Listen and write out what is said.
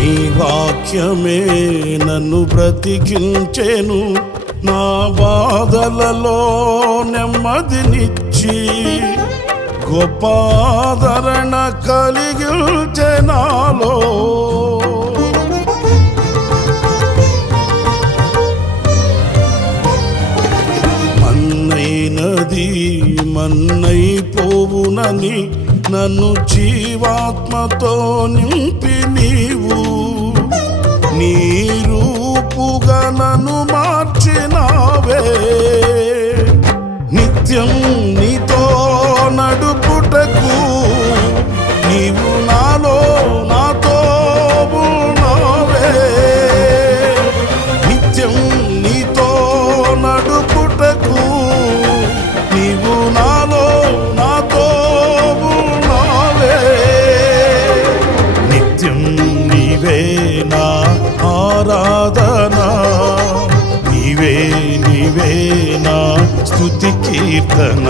నీ వాక్యమే నన్ను బ్రతికించెను, నా బాధలలో నెమ్మదినిచ్చి గొప్ప ఆదరణ కలిగించె నాలో. మన్నైనది మన్నైపోవునని నన్ను జీవాత్మతో నింపి నీవు నీ రూపుగా నన్ను మార్చినావే. నిత్యం నీతో నడుపుటకు నీవు నాలో నాతో ఉన్నావే. నిత్యం నీతో నడుపుటకు నీవు నాలో నాతో ఉన్నావే. నిత్యం నీవే నా ఆరాధన, నీవే నీవే నా స్తుతి కీర్తన.